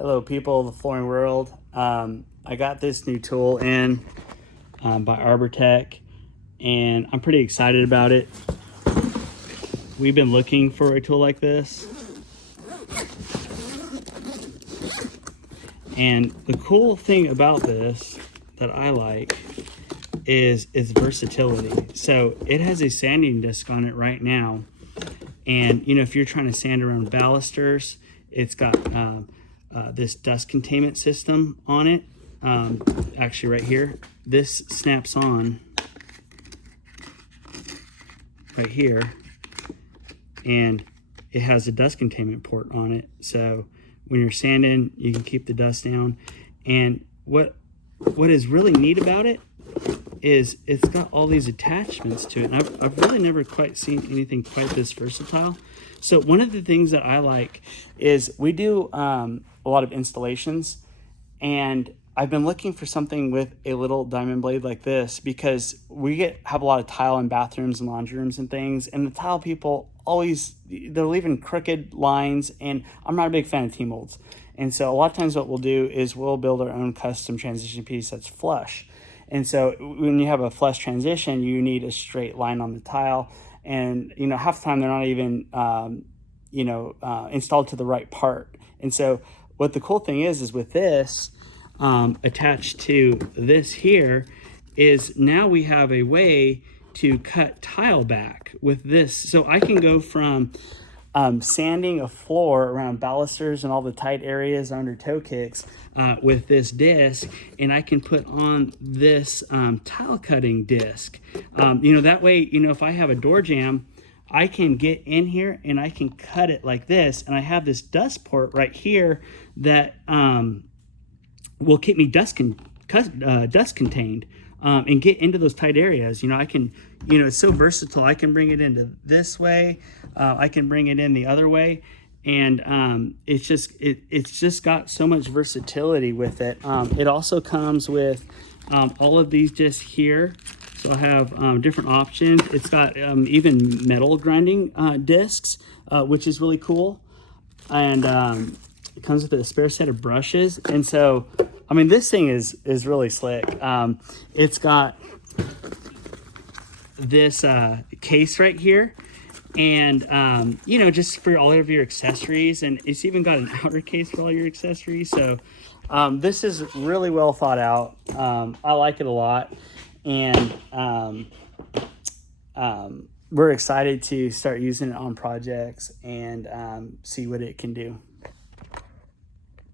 Hello people of the flooring world. I got this new tool in by Arbortech and I'm pretty excited about it. We've been looking for a tool like this. And the cool thing about this that I like is its versatility. So it has a sanding disc on it right now. And you know, if you're trying to sand around balusters, it's got this dust containment system on it. Actually right here, this snaps on right here, and it has a dust containment port on it. So when you're sanding, you can keep the dust down. And what is really neat about it is it's got all these attachments to it. And I've really never quite seen anything quite this versatile. So one of the things that I like is we do a lot of installations, and I've been looking for something with a little diamond blade like this because we have a lot of tile in bathrooms and laundry rooms and things, and the tile people they're leaving crooked lines, and I'm not a big fan of T-molds. And so a lot of times what we'll do is we'll build our own custom transition piece that's flush. And so when you have a flush transition, you need a straight line on the tile. And, you know, half the time they're not even, installed to the right part. And so what the cool thing is with this attached to this here is now we have a way to cut tile back with this. So I can go from sanding a floor around balusters and all the tight areas under toe kicks with this disc, and I can put on this tile cutting disc. That way, if I have a door jamb, I can get in here and I can cut it like this, and I have this dust port right here that will keep me dust contained and get into those tight areas. I can, it's so versatile. I can bring it into this way. I can bring it in the other way. And it's just got so much versatility with it. It also comes with all of these discs here. So I have different options. It's got even metal grinding discs, which is really cool. And it comes with a spare set of brushes. And so, I mean, this thing is really slick. It's got this case right here, and just for all of your accessories, and it's even got an outer case for all your accessories. So this is really well thought out. I like it a lot, and we're excited to start using it on projects and see what it can do.